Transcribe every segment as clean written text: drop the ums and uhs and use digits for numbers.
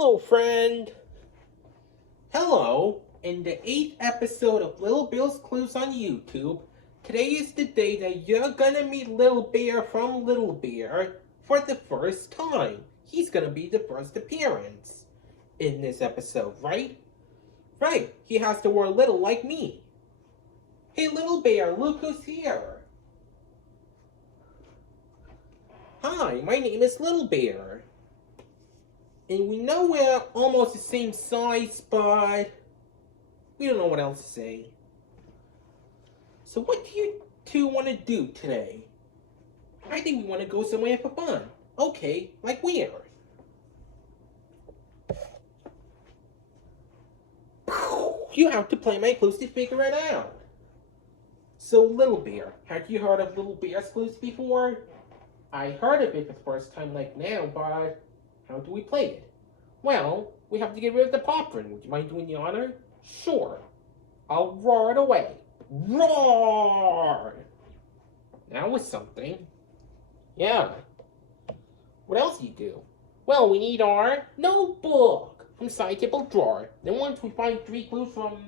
Hello, friend. Hello. In the 8th episode of Little Bill's Clues on YouTube, today is the day that you're gonna meet Little Bear from Little Bear for the first time. He's gonna be the first appearance in this episode, right? Right. He has to wear little like me. Hey, Little Bear, look who's here. Hi, my name is Little Bear. And we know we're almost the same size, but we don't know what else to say. So what do you two want to do today? I think we want to go somewhere for fun. Okay, like where? You have to play my clues to figure it out. So, Little Bear, have you heard of Little Bear's Clues before? I heard of it for the first time like now, but how do we play it? Well, we have to get rid of the popcorn. Would you mind doing the honor? Sure. I'll roar it away. Roar! That was something. Yeah. What else do you do? Well, we need our notebook from Side Table Drawer. Then once we find 3 clues from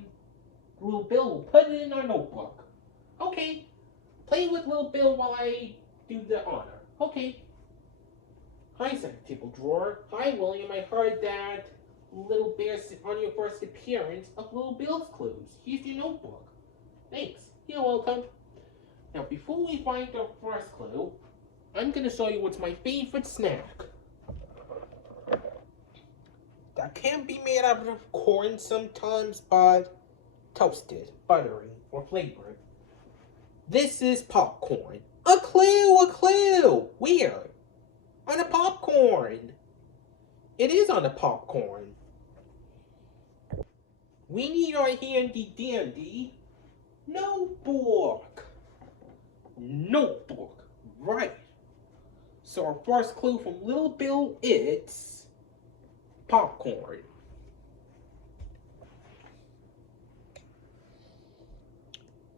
Little Bill, we'll put it in our notebook. Okay. Play with Little Bill while I do the honor. Okay. Hi, Side Table Drawer. Hi, William. I heard that Little Bear's on your first appearance of Little Bill's Clues. Here's your notebook. Thanks. You're welcome. Now, before we find our first clue, I'm going to show you what's my favorite snack. That can be made out of corn sometimes, but toasted, buttery, or flavored. This is popcorn. A clue! A clue! Where? On a popcorn. It is on a popcorn. We need our handy dandy notebook. Notebook. Right. So our first clue from Little Bill is popcorn.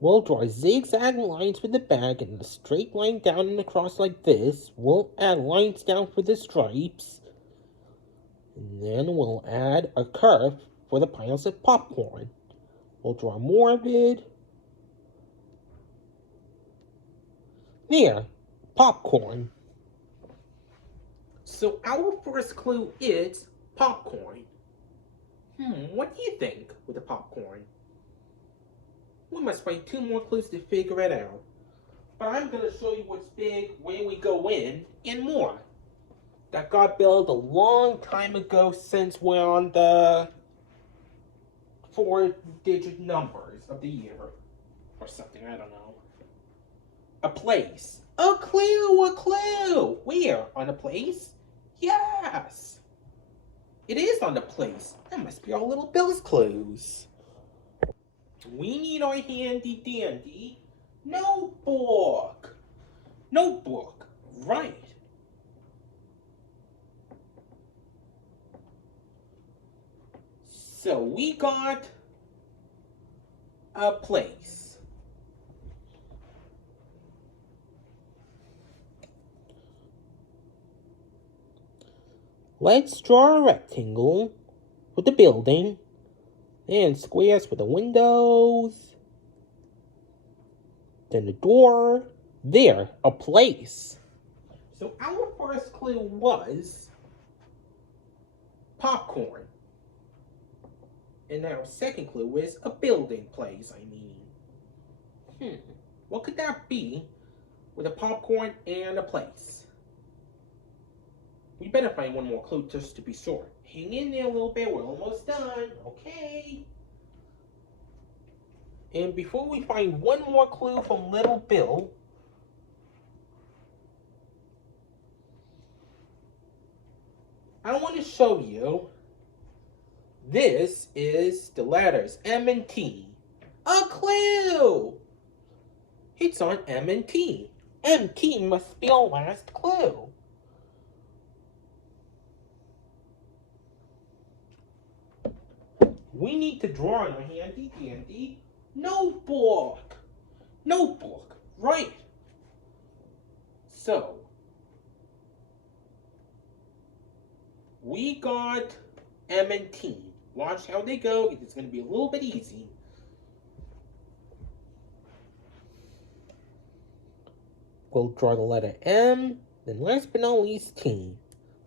We'll draw zigzag lines with the bag and a straight line down and across like this. We'll add lines down for the stripes. And then we'll add a curve for the piles of popcorn. We'll draw more of it. There, popcorn. So our first clue is popcorn. What do you think with the popcorn? We must find 2 more clues to figure it out. But I'm going to show you what's big, where we go in, and more. That got built a long time ago since we're on the 4-digit numbers of the year. Or something, I don't know. A place. A clue, a clue! Where? On a place? Yes! It is on the place. That must be our Little Bill's clues. We need our handy dandy notebook. Notebook, right. So we got a place. Let's draw a rectangle with the building. And squares for the windows. Then the door. There, a place. So our first clue was popcorn. And our second clue is a building place, I mean. What could that be with a popcorn and a place? We better find 1 more clue just to be sure. Hang in there a little bit, we're almost done. Okay. And before we find 1 more clue from Little Bill, I want to show you, this is the letters M and T. A clue! It's on M and T. MT must be our last clue. We need to draw on our handy dandy notebook. Notebook, right. So, we got M and T. Watch how they go. It's going to be a little bit easy. We'll draw the letter M, then last but not least T.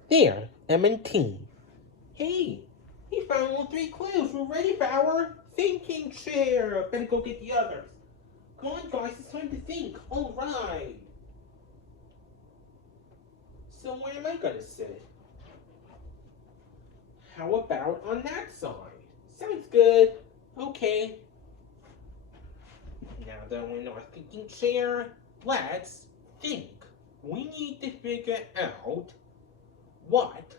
There, M and T. Hey, we found all 3 clues. We're ready for our thinking chair. Better go get the others. Come on, guys, it's time to think. All right. So where am I going to sit? How about on that side? Sounds good. Okay. Now that we're in our thinking chair, let's think. We need to figure out what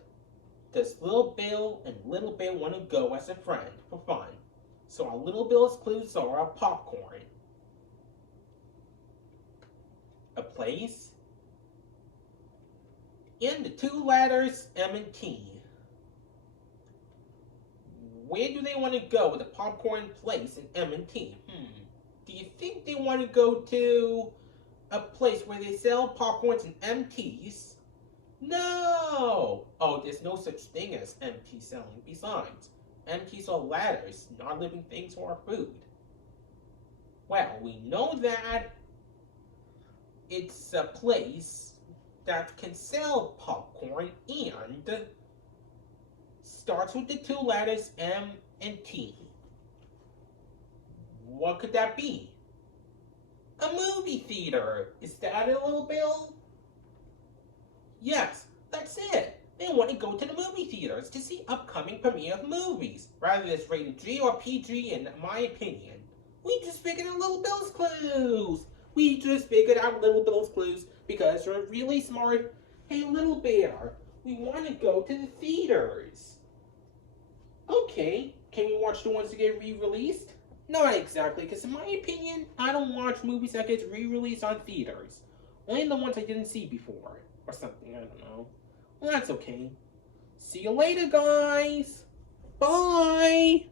does Little Bill and Little Bear want to go as a friend for fun. So our Little Bill's clues are a popcorn, a place, and the 2 letters M and T. Where do they want to go with a popcorn place and M and T? Do you think they want to go to a place where they sell popcorns and MTs? No! Oh, there's no such thing as MT selling. Besides, MTs are ladders, not living things or food. Well, we know that it's a place that can sell popcorn and starts with the 2 letters M and T. What could that be? A movie theater. Is that it, Little Bill? Yes, that's it. They want to go to the movie theaters to see upcoming premiere of movies, rather than rated G or PG in my opinion. We just figured out Little Bill's clues. We just figured out Little Bill's clues because you're really smart. Hey, Little Bear, we want to go to the theaters. Okay, can we watch the ones that get re-released? Not exactly, because in my opinion, I don't watch movies that get re-released on theaters. Only the ones I didn't see before. Or something, I don't know. Well, that's okay. See you later, guys! Bye!